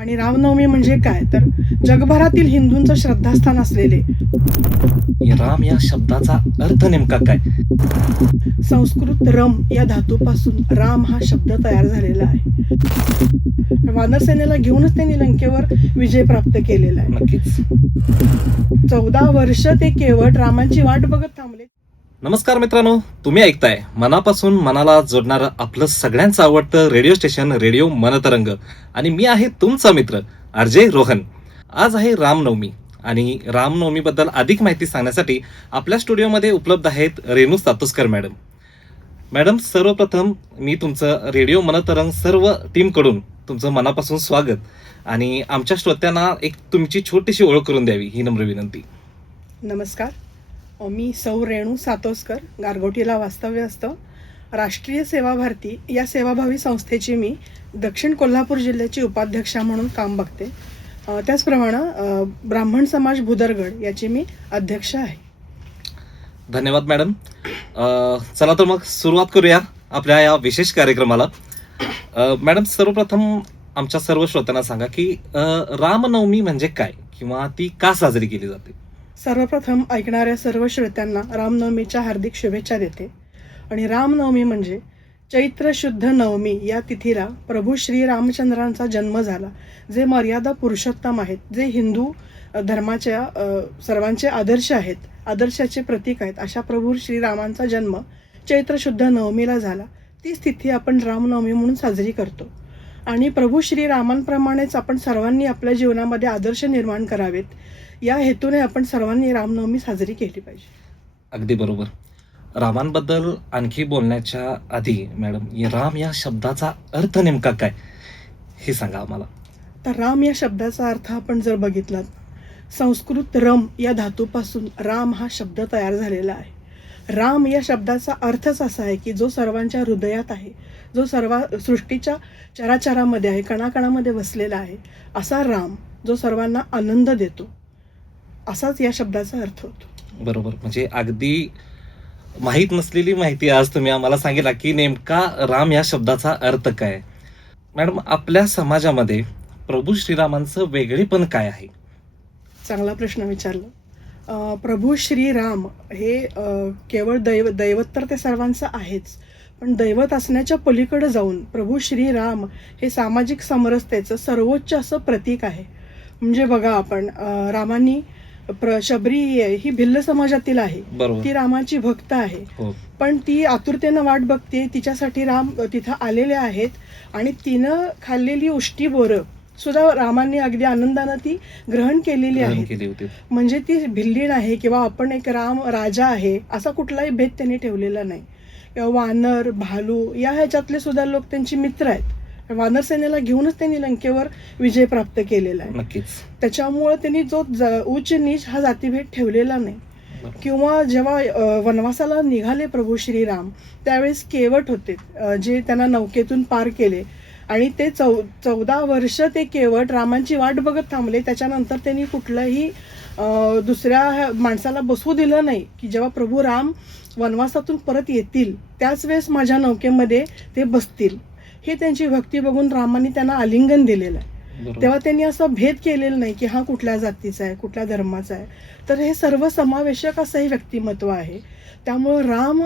आणि रामनवमी म्हणजे काय तर जगभरातील हिंदूंचं श्रद्धास्थान असलेले राम या शब्दाचा अर्थ नेमका काय? संस्कृत रम या धातूपासून राम हा शब्द तयार झालेला आहे. वानरसेनेला घेऊनच त्यांनी लंकेवर विजय प्राप्त केलेला आहे. नक्कीच. 14 वर्ष ते केवळ रामांची वाट बघत थांबले. नमस्कार मित्रांनो, तुम्ही ऐकताय मनापासून मनाला जोडणारं आपलं सगळ्यांचं आवडतं रेडिओ स्टेशन रेडिओ मनतरंग. आणि मी आहे तुमचा मित्र आरजे रोहन. आज आहे रामनवमी आणि रामनवमीबद्दल अधिक माहिती सांगण्यासाठी आपल्या स्टुडिओमध्ये उपलब्ध आहेत रेणू सातोस्कर मॅडम. मॅडम, सर्वप्रथम मी तुमचं रेडिओ मनतरंग सर्व टीमकडून तुमचं मनापासून स्वागत आणि आमच्या श्रोत्यांना एक तुमची छोटीशी ओळख करून द्यावी ही नम्र विनंती. नमस्कार, मी सौ रेणू सातोस्कर, गारगोटीला वास्तव्य असतं. राष्ट्रीय सेवा भारती या सेवाभावी संस्थेची मी दक्षिण कोल्हापूर जिल्ह्याची उपाध्यक्षा म्हणून काम बघते. त्याचप्रमाणे ब्राह्मण समाज भुदरगड याची मी अध्यक्ष आहे. धन्यवाद मॅडम. चला तर मग सुरुवात करूया आपल्या या विशेष कार्यक्रमाला. मॅडम, सर्वप्रथम आमच्या सर्व श्रोत्यांना सांगा की रामनवमी म्हणजे काय किंवा ती का साजरी केली जाते? सर्वप्रथम ऐकणाऱ्या सर्व श्रोत्यांना रामनवमीच्या हार्दिक शुभेच्छा देते. आणि रामनवमी म्हणजे चैत्र शुद्ध नवमी या तिथीला प्रभू श्री रामचंद्रांचा जन्म झाला, जे मर्यादा पुरुषोत्तम आहेत, जे हिंदू धर्माच्या सर्वांचे आदर्श आहेत, आदर्शाचे प्रतीक आहेत. अशा प्रभू श्रीरामांचा जन्म चैत्र शुद्ध नवमीला झाला. तीच तिथी आपण रामनवमी म्हणून साजरी करतो. आणि प्रभू श्रीरामांप्रमाणेच आपण सर्वांनी आपल्या जीवनामध्ये आदर्श निर्माण करावेत, या हेतूने आपण सर्वांनी रामनवमी साजरी केली पाहिजे. अगदी बरोबर. रामांबद्दल आणखी बोलण्याच्या आधी मॅडम, राम या शब्दाचा अर्थ नेमका काय हे सांगा आम्हाला. तर राम या शब्दाचा अर्थ आपण जर बघितलात, संस्कृत रम या धातूपासून राम हा शब्द तयार झालेला आहे. राम या शब्दाचा अर्थच असा आहे की जो सर्वांच्या हृदयात आहे, जो सर्व सृष्टीच्या चराचरामध्ये आहे, कणाकणामध्ये बसलेला आहे, असा राम जो सर्वांना आनंद देतो, असाच या शब्दाचा अर्थ होतो. बरोबर. म्हणजे अगदी माहीत नसलेली माहिती आज तुम्ही आम्हाला सांगितला की नेमका राम या शब्दाचा अर्थ काय. मॅडम, आपल्या समाजामध्ये प्रभू श्रीरामांचं वेगळेपण काय आहे? चांगला प्रश्न विचारला. प्रभू श्रीराम हे केवळ दैवत तर ते सर्वांचं आहेच, पण दैवत असण्याच्या पलीकडे जाऊन प्रभू श्रीराम हे सामाजिक समरसतेचं सर्वोच्च असं प्रतीक आहे. म्हणजे बघा, आपण रामांनी शबरी ही भिल्ल समाजातील आहे, ती रामाची भक्त आहे, पण ती आतुरतेनं वाट बघते, तिच्यासाठी राम तिथं आलेले आहेत आणि तिनं खाल्लेली उष्टी बोरं सुद्धा रामांनी अगदी आनंदानं ती ग्रहण केलेली आहे. म्हणजे ती भिल्लीण आहे किंवा आपण एक राम राजा आहे असा कुठलाही भेद त्यांनी ठेवलेला नाही. किंवा वानर भालू या ह्याच्यातले सुद्धा लोक त्यांची मित्र आहेत. वानरसेनेला घेऊनच त्यांनी लंकेवर विजय प्राप्त केलेला आहे. नक्कीच. त्याच्यामुळं त्यांनी जो उच्च नीच हा जातीभेद ठेवलेला नाही. किंवा जेव्हा वनवासाला निघाले प्रभू श्रीराम, त्यावेळेस केवट होते जे त्यांना नौकेतून पार केले आणि ते 14 वर्ष ते केवट रामांची वाट बघत थांबले. त्याच्यानंतर त्यांनी कुठल्याही दुसऱ्या माणसाला बसवू दिलं नाही की जेव्हा प्रभू राम वनवासातून परत येतील त्याच वेळेस माझ्या नौकेमध्ये ते बसतील. हे त्यांची भक्ती बघून रामांनी त्यांना आलिंगन दिलेलं आहे. तेव्हा त्यांनी असं भेद केलेलं नाही की हा कुठल्या जातीचा आहे, कुठल्या धर्माचा आहे. तर हे सर्व समावेशक असं हे व्यक्तिमत्व आहे. त्यामुळं राम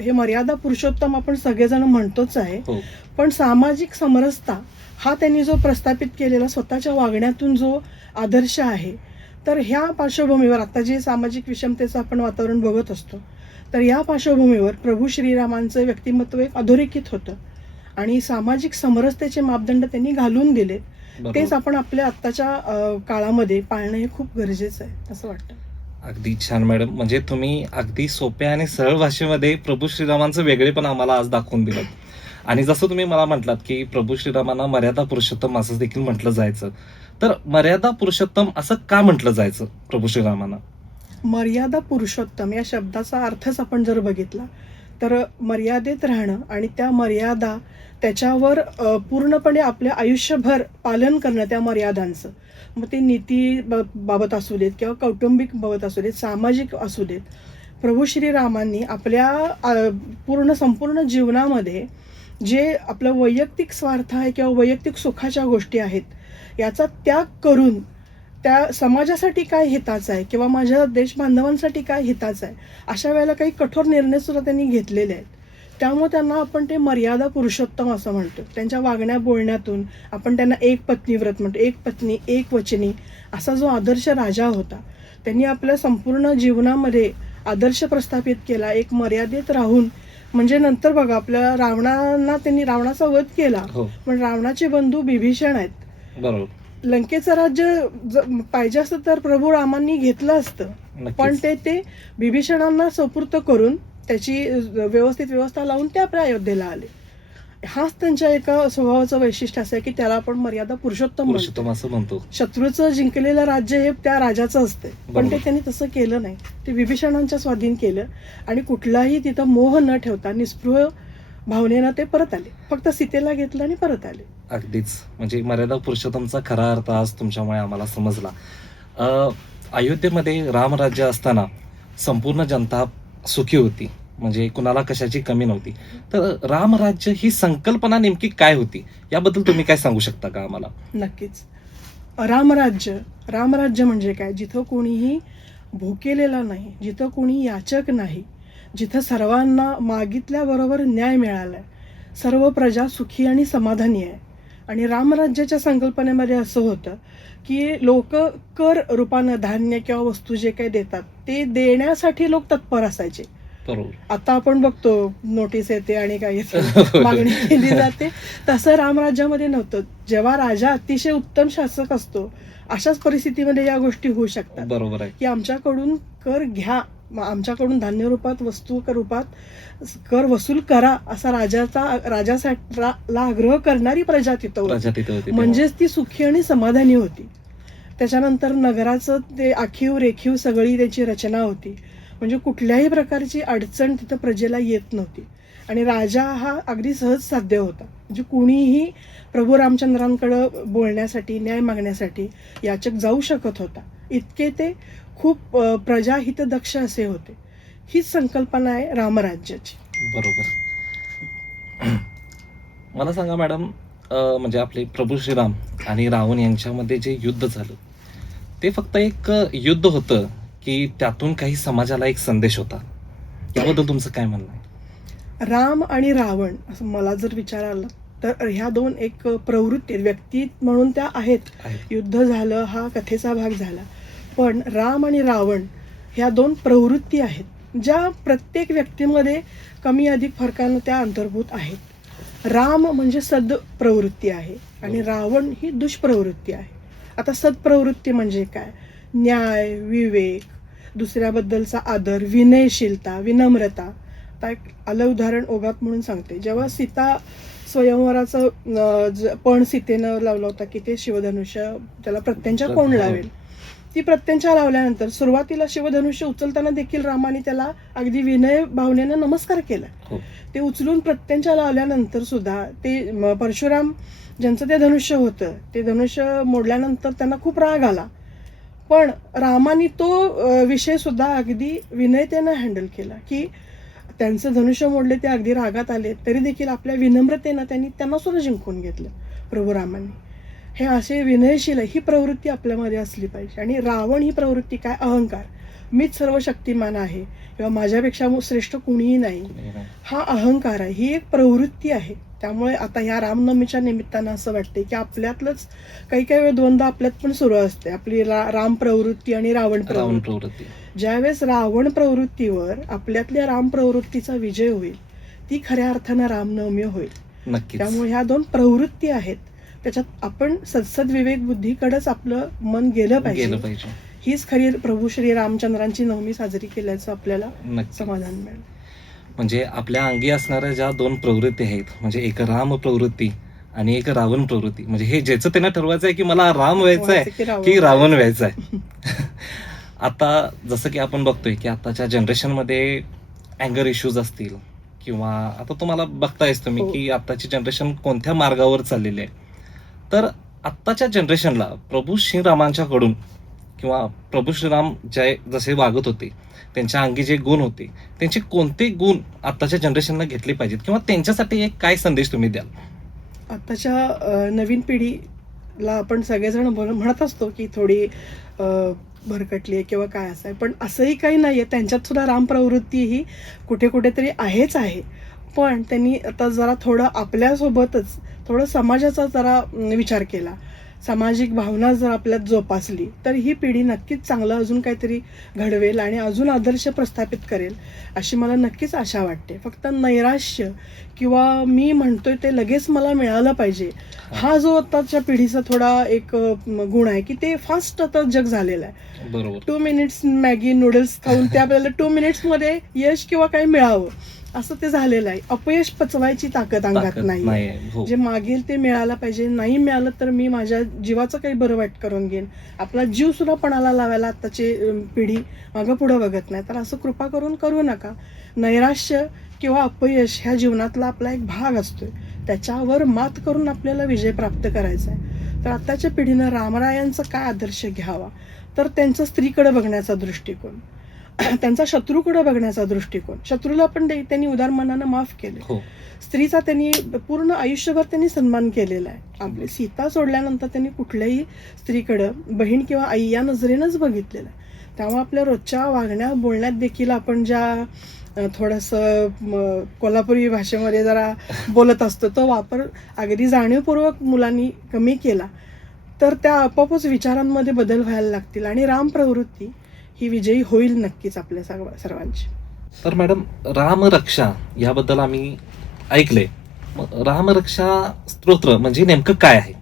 हे मर्यादा पुरुषोत्तम आपण सगळेजण म्हणतोच आहे, पण सामाजिक समरसता हा त्यांनी जो प्रस्थापित केलेला स्वतःच्या वागण्यातून जो आदर्श आहे, तर ह्या पार्श्वभूमीवर आता जे सामाजिक विषमतेचं आपण वातावरण बघत असतो, तर या पार्श्वभूमीवर प्रभू श्रीरामांचं व्यक्तिमत्व एक अधोरेखित होतं आणि सामाजिक समरसतेचे मापदंड त्यांनी घालून दिले. तेच आपण आपल्या आत्ताच्या काळामध्ये पाळणं हे खूप गरजेचं आहे असं वाटतं. अगदी छान मॅडम. म्हणजे तुम्ही अगदी सोप्या आणि सरळ भाषेमध्ये प्रभू श्रीरामांचं वेगळेपण आम्हाला आज दाखवून दिलं. आणि जसं तुम्ही मला म्हटलात की प्रभू श्रीरामांना मर्यादा पुरुषोत्तम असं देखील म्हटलं जायचं, तर मर्यादा पुरुषोत्तम असं का म्हटलं जायचं प्रभू श्रीरामांना? मर्यादा पुरुषोत्तम या शब्दाचा अर्थच आपण जर बघितला तर मर्यादेत राहणं आणि त्या मर्यादा त्याच्यावर पूर्णपणे आपल्या आयुष्यभर पालन करणं त्या मर्यादांचं. मग ते नीती बाबत असू देत किंवा कौटुंबिक बाबत असू देत, सामाजिक असू देत, प्रभू श्रीरामांनी आपल्या संपूर्ण जीवनामध्ये जे आपलं वैयक्तिक स्वार्थ आहे किंवा वैयक्तिक सुखाच्या गोष्टी आहेत, याचा त्याग करून त्या समाजासाठी काय हिताचं आहे किंवा माझ्या देशबांधवांसाठी काय हिताचं आहे अशा वेळेला काही कठोर निर्णय सुद्धा त्यांनी घेतलेले आहेत. त्यामुळे त्यांना आपण ते मर्यादा पुरुषोत्तम असं म्हणतो. त्यांच्या वागण्या बोलण्यातून आपण त्यांना एक पत्नी व्रत म्हणतो, एक पत्नी एक वचनी असा जो आदर्श राजा होता, त्यांनी आपल्या संपूर्ण जीवनामध्ये आदर्श प्रस्थापित केला, एक मर्यादेत राहून. म्हणजे नंतर बघा आपल्या त्यांनी रावणाचा वध केला, हो पण रावणाचे बंधू बिभीषण आहेत. बरोबर. लंकेचं राज्य पाहिजे असतं तर प्रभू रामांनी घेतलं असतं, पण नक्कीच. ते बिभीषणांना सुपूर्त करून त्याची व्यवस्थित व्यवस्था लावून ते आपल्या अयोध्येला आले. हाच त्यांच्या एका स्वभावाचं वैशिष्ट्य असं आहे की त्याला आपण मर्यादा पुरुषोत्तम पुरुषोत्तम असं म्हणतो. शत्रूचं जिंकलेलं राज्य हे त्या राजाचं असतं, पण बरोबर. ते त्यांनी तसं केलं नाही. ते विभीषणांच्या स्वाधीन केलं आणि कुठलाही तिथं मोह न ठेवता निस्पृह भावनेनं ते परत आले. फक्त सीतेला घेतलं आणि परत आले. अगदीच. म्हणजे मर्यादा पुरुषोत्तमचा खरा अर्थ आज तुमच्यामुळे आम्हाला समजला. अयोध्येमध्ये रामराज्य असताना संपूर्ण जनता सुखी होती, म्हणजे कुणाला कशाची कमी नव्हती. तर रामराज्य ही संकल्पना नेमकी काय होती याबद्दल तुम्ही काय सांगू शकता का आम्हाला? नक्कीच. रामराज्य म्हणजे काय? जिथं कोणीही भुकेलेला नाही, जिथं कोणी याचक नाही, जिथं सर्वांना मागितल्याबरोबर न्याय मिळालाय, सर्व प्रजा सुखी आणि समाधानी आहे. आणि रामराज्याच्या संकल्पनेमध्ये असं होतं की लोक कर रूपानं धान्य किंवा वस्तू जे काही देतात ते देण्यासाठी लोक तत्पर असायचे. बरोबर. आता आपण बघतो नोटीस येते आणि काय येते, मागणी केली जाते. तसं रामराज्यामध्ये नव्हतं. जेव्हा राजा अतिशय उत्तम शासक असतो अशाच परिस्थितीमध्ये या गोष्टी होऊ शकतात बरोबर आहे. की आमच्याकडून कर घ्या, आमच्याकडून धान्य रूपात वस्तू रूपात कर वसूल करा असा राजाला आग्रह करणारी प्रजा तिथं होती. प्रजा तिथे होती. म्हणजेच ती सुखी आणि समाधानी होती. त्याच्यानंतर नगराचं ते आखीव रेखीव सगळी त्याची रचना होती. म्हणजे कुठल्याही प्रकारची अडचण तिथं प्रजेला येत नव्हती आणि राजा हा अगदी सहज साध्य होता. म्हणजे कुणीही प्रभू रामचंद्रांकडं बोलण्यासाठी न्याय मागण्यासाठी याचक जाऊ शकत होता. इतके ते खूप प्रजाहितदक्ष असे होते. हीच संकल्पना आहे रामराज्याची. बरोबर. मला सांगा मॅडम, म्हणजे आपले प्रभू श्रीराम आणि रावण यांच्यामध्ये जे युद्ध झालं ते फक्त एक युद्ध होतं की त्यातून काही समाजाला एक संदेश होता? याबद्दल तुमचं काय म्हणणं आहे? राम आणि रावण असं मला जर विचार आला तर ह्या दोन एक प्रवृत्ती व्यक्ती म्हणून त्या आहेत. युद्ध झालं हा कथेचा भाग झाला, पण राम आणि रावण ह्या दोन प्रवृत्ती आहेत ज्या प्रत्येक व्यक्तीमध्ये कमी अधिक फरकानं त्या अंतर्भूत आहेत. राम म्हणजे सद्प्रवृत्ती आहे आणि रावण ही दुष्प्रवृत्ती आहे. आता सत्प्रवृत्ती म्हणजे काय? न्याय, विवेक, दुसऱ्याबद्दलचा आदर, विनयशीलता, विनम्रता. आता एक आलं उदाहरण ओघात म्हणून सांगते. जेव्हा सीता स्वयंवराचं पण सीतेनं लावलं होता की ते शिवधनुष्य त्याला प्रत्यंच्या कोण लावेल, ती प्रत्यंच्या लावल्यानंतर सुरुवातीला शिवधनुष्य उचलताना देखील रामाने त्याला अगदी विनय भावनेनं नमस्कार केला. ते उचलून प्रत्यंच्या लावल्यानंतर सुद्धा ते परशुराम ज्यांचं ते धनुष्य होतं ते धनुष्य मोडल्यानंतर त्यांना खूप राग आला, पण रामाने तो विषय सुद्धा अगदी विनयतेनं हँडल केला की त्यांचं धनुष्य मोडले, ते अगदी रागात आले तरी देखील आपल्या विनम्रतेनं त्यांना सुद्धा जिंकून घेतलं प्रभू रामांनी. हे असे विनयशील ही प्रवृत्ती आपल्यामध्ये असली पाहिजे. आणि रावण ही प्रवृत्ती काय? अहंकार, मीच सर्व शक्तिमान आहे किंवा माझ्यापेक्षा श्रेष्ठ कुणीही नाही, हा अहंकार आहे, ही एक प्रवृत्ती आहे. त्यामुळे आता ह्या रामनवमीच्या निमित्तानं असं वाटते की आपल्यातलंच काही काही वेळ द्वंद्व आपल्यात पण सुरू असते, आपली राम प्रवृत्ती आणि रावण प्रवृत्ती. ज्यावेळेस रावण प्रवृत्तीवर आपल्यातल्या राम प्रवृत्तीचा विजय होईल ती खऱ्या अर्थानं रामनवमी होईल. नक्कीच. त्यामुळे ह्या दोन प्रवृत्ती आहेत, त्याच्यात आपण सद्सद विवेक बुद्धीकडेच आपलं मन गेलं पाहिजे. हीच खरी प्रभू श्री रामचंद्रांची नवमी साजरी केल्याचं आपल्याला समाधान मिळेल. म्हणजे आपल्या अंगी असणाऱ्या ज्या दोन प्रवृत्ती आहेत, म्हणजे एक राम प्रवृत्ती आणि एक रावण प्रवृत्ती, म्हणजे हे ज्याचं त्यांना ठरवायचं आहे की मला राम व्हायचं आहे की रावण व्हायचं आहे. आता जसं की आपण बघतोय की आताच्या जनरेशनमध्ये अँगर इश्यूज असतील किंवा आता तुम्हाला बघतायच तुम्ही की आताची जनरेशन कोणत्या मार्गावर चाललेली आहे. तर आत्ताच्या जनरेशनला प्रभू श्रीरामांच्याकडून किंवा प्रभू श्रीराम जसे वागत होते, त्यांच्या अंगी जे गुण होते, त्यांचे कोणते गुण आत्ताच्या जनरेशनला घेतले पाहिजेत किंवा त्यांच्यासाठी एक काय संदेश तुम्ही द्याल? आताच्या नवीन पिढी ला आपण सगळेजण म्हणत असतो की थोडी भरकटली आहे किंवा काय असं आहे, पण असंही काही नाही आहे. त्यांच्यात सुद्धा रामप्रवृत्ती ही कुठे कुठेतरी आहेच आहे. पण त्यांनी आता जरा थोडं आपल्यासोबतच थोडं समाजाचा जरा विचार केला, सामाजिक भावना जर आपल्यात जोपासली तर ही पिढी नक्कीच चांगलं अजून काहीतरी घडवेल आणि अजून आदर्श प्रस्थापित करेल अशी मला नक्कीच आशा वाटते. फक्त नैराश्य किंवा मी म्हणतोय ते लगेच मला मिळालं पाहिजे हा जो आताच्या पिढीचा थोडा एक गुण आहे की ते फास्ट आता जग झालेलं आहे. बरोबर. 2 मिनिट्स मॅगी नूडल्स खाऊन ते आपल्याला 2 मिनिट्समध्ये यश किंवा काही मिळावं असं ते झालेलं आहे. अपयश पचवायची ताकद अंगात नाही. हो. जे मागेल ते मिळालं पाहिजे. नाही मिळालं तर मी माझ्या जीवाचं काही बरं वाईट करून घेईन. आपला जीव सुद्धा पणाला लावायला आताची पिढी मागं पुढं बघत नाही. तर असं कृपा करून करू नका. नैराश्य किंवा अपयश ह्या जीवनातला आपला एक भाग असतोय, त्याच्यावर मात करून आपल्याला विजय प्राप्त करायचा आहे. तर आताच्या पिढीनं रामरायांचा काय आदर्श घ्यावा, तर त्यांचं स्त्रीकडे बघण्याचा दृष्टिकोन, त्यांचा शत्रूकडे बघण्याचा दृष्टिकोन. शत्रूला पण त्यांनी उदार मनानं माफ केले. हो. स्त्रीचा त्यांनी पूर्ण आयुष्यभर त्यांनी सन्मान केलेला आहे. आपली सीता सोडल्यानंतर त्यांनी कुठल्याही स्त्रीकडं बहीण किंवा आई या नजरेनंच बघितलेलं आहे. त्यामुळे आपल्या रोजच्या वागण्या बोलण्यात देखील आपण ज्या थोडंसं कोल्हापुरी भाषेमध्ये जरा बोलत असतो तो वापर अगदी जाणीवपूर्वक मुलांनी कमी केला तर त्या आपोआपच विचारांमध्ये बदल व्हायला लागतील आणि रामप्रवृत्ती ही विजयी होईल नक्कीच आपल्या सर्वांची. तर मॅडम, रामरक्षा याबद्दल आम्ही ऐकले. रामरक्षा स्तोत्र म्हणजे नेमकं काय आहे?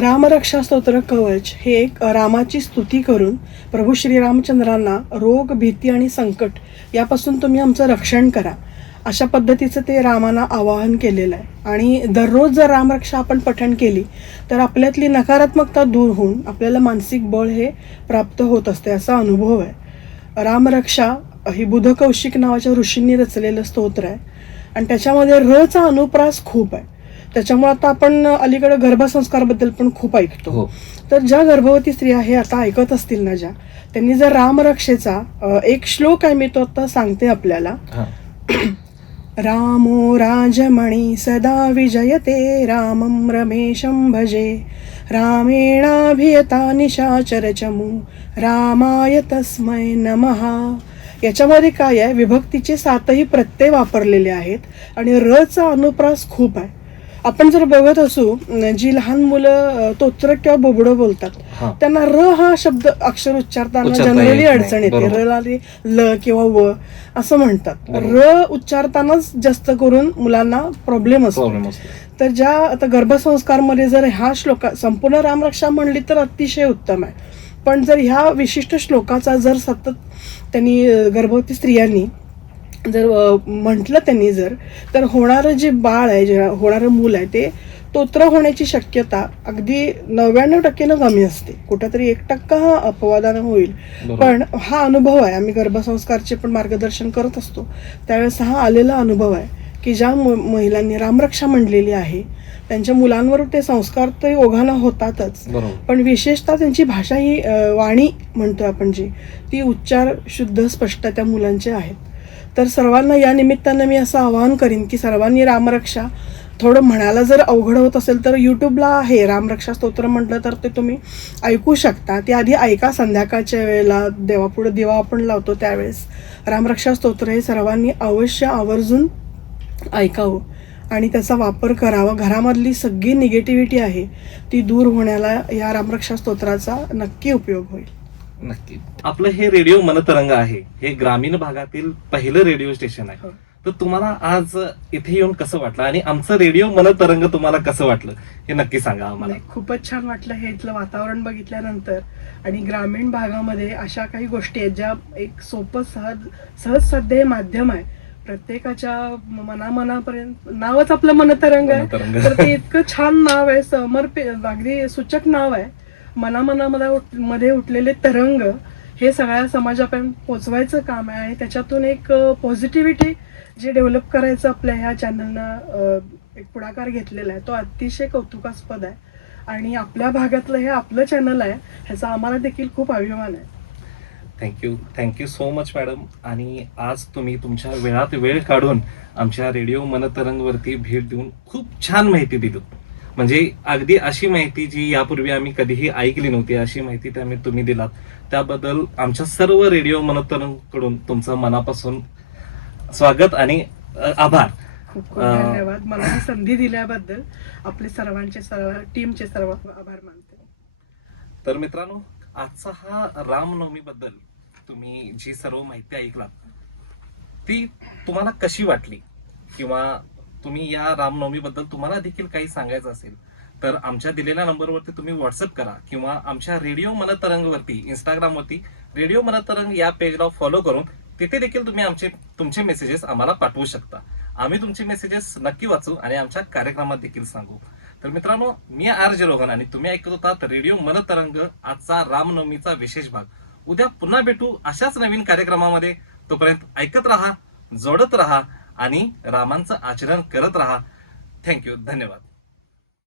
रामरक्षा स्तोत्र कवच हे एक रामाची स्तुती करून प्रभू श्रीरामचंद्रांना रोग, भीती आणि संकट यापासून तुम्ही आमचं रक्षण करा अशा पद्धतीचं ते रामाना आवाहन केलेलं आहे. आणि दररोज जर रामरक्षा आपण पठण केली तर आपल्यातली नकारात्मकता दूर होऊन आपल्याला मानसिक बळ हे प्राप्त होत असते असा अनुभव आहे. रामरक्षा ही बुध कौशिक नावाच्या ऋषींनी रचलेलं स्तोत्र आहे आणि त्याच्यामध्ये रचा अनुप्रास खूप आहे. त्याच्यामुळे आता आपण अलीकडे गर्भसंस्काराबद्दल पण खूप ऐकतो. हो. तर ज्या गर्भवती स्त्रिया हे आता ऐकत असतील ना, ज्या त्यांनी जर रामरक्षेचा एक श्लोक आहे, मी तो आता सांगते आपल्याला. रामो राजमणी सदा विजयते, रामं रमेशं भजे, रामेणाभियता निशाचर चमू, रामाय तस्मै नमः. याच्यामध्ये काय आहे, विभक्तीचे 7ही प्रत्यय वापरलेले आहेत आणि रचा अनुप्रास खूप आहे. आपण जर बघत असू, जी लहान मुलं तोत्र किंवा बोबडं बोलतात त्यांना र हा शब्द अक्षर उच्चारताना जनरली अडचण येते. र ला ल किंवा व असं म्हणतात. र उच्चारतानाच जास्त करून मुलांना प्रॉब्लेम असतो. तर ज्या आता गर्भसंस्कारमध्ये जर ह्या श्लोका संपूर्ण रामरक्षा म्हणली तर अतिशय उत्तम आहे. पण जर ह्या विशिष्ट श्लोकाचा जर सतत त्यांनी गर्भवती स्त्रियांनी जर म्हटलं त्यांनी तर होणारं जे बाळ आहे, जे होणारं मूल आहे ते तोत्र होण्याची शक्यता अगदी 99% कमी असते. कुठेतरी 1% हा अपवादानं होईल. पण हा अनुभव आहे, आम्ही गर्भसंस्कारचे पण मार्गदर्शन करत असतो त्यावेळेस हा आलेला अनुभव आहे की ज्या महिलांनी रामरक्षा म्हणलेली आहे त्यांच्या मुलांवर ते संस्कार ते ओघानं होतातच. पण विशेषतः त्यांची भाषा ही वाणी म्हणतो आपण जी, ती उच्चार शुद्ध स्पष्ट त्या मुलांचे आहेत. तर सर्वांना या निमित्तानं मी असं आवाहन करीन की सर्वांनी रामरक्षा थोडं म्हणायला जर अवघड होत असेल तर यूट्यूबला आहे रामरक्षा स्तोत्र म्हटलं तर ते तुम्ही ऐकू शकता. ते आधी ऐका. संध्याकाळच्या वेळेला देवापुढे दिवा आपण लावतो त्यावेळेस रामरक्षा स्तोत्र हे सर्वांनी अवश्य आवर्जून ऐकावं आणि त्याचा वापर करावा. घरामधली सगळी निगेटिव्हिटी आहे ती दूर होण्याला या रामरक्षा स्तोत्राचा नक्की उपयोग होईल. नक्की. आपलं हे रेडिओ मनतरंग आहे, हे ग्रामीण भागातील पहिलं रेडिओ स्टेशन आहे. तर तुम्हाला आज इथे येऊन कसं वाटलं आणि आमचं रेडिओ मनतरंग तुम्हाला कसं वाटलं हे नक्की सांगा आम्हाला. खूपच छान वाटलं हे इथलं वातावरण बघितल्यानंतर. आणि ग्रामीण भागामध्ये अशा काही गोष्टी आहेत ज्या एक सोपं सहज साध्य हे माध्यम आहे. प्रत्येकाच्या मनापर्यंत नावच आपलं मनतरंग आहे. तर ते इतकं छान नाव आहे, अगदी सूचक नाव आहे. मनामध्ये उठलेले तरंग हे सगळ्या समाजापर्यंत पोचवायचं काम आहे आणि त्याच्यातून एक पॉझिटिव्हिटी जे डेव्हलप करायचं आपल्या ह्या चॅनलनं एक पुढाकार घेतलेला आहे तो अतिशय कौतुकास्पद आहे. आणि आपल्या भागातलं हे आपलं चॅनल आहे ह्याचा आम्हाला देखील खूप अभिमान आहे. Thank you so much madam. आणि आज तुम्ही तुमच्या वेळात वेळ काढून आमच्या रेडिओ मनतरंगवरती भेट देऊन खूप छान माहिती दिली म्हणजे अगदी अशी माहिती जी यापूर्वी आम्ही कधीही ऐकली नव्हती, अशी माहिती तुम्ही दिलात. त्याबद्दल आमच्या सर्व रेडिओ मनोतरणकडून तुमचं मनापासून स्वागत आणि आभार. खूप खूप धन्यवाद. मला ही संधी दिल्याबद्दल आपले सर्व टीमचे सर्व आभार मानते. तर मित्रांनो, आजचा हा रामनवमी बद्दल तुम्ही जी सर्व माहिती ऐकला ती तुम्हाला कशी वाटली, किंवा तुम्ही या रामनवमी बद्दल तुम्हाला देखील काही सांगायचं असेल तर आमच्या दिलेल्या नंबरवरती तुम्ही व्हॉट्सअप करा, किंवा आमच्या रेडिओ मनतरंगवरती इंस्टाग्रामवरती रेडिओ मनतरंग या पेजला फॉलो करून तिथे देखील तुम्ही तुमचे मेसेजेस आम्हाला पाठवू शकता. आम्ही तुमचे मेसेजेस नक्की वाचू आणि आमच्या कार्यक्रमात देखील सांगू. तर मित्रांनो, मी RJ रोहन आणि तुम्ही ऐकत होतात रेडिओ मनतरंग, आजचा रामनवमीचा विशेष भाग. उद्या पुन्हा भेटू अशाच नवीन कार्यक्रमामध्ये. तोपर्यंत ऐकत राहा, जोडत राहा आणि रामांचं आचरण करत राहा. थँक्यू, धन्यवाद.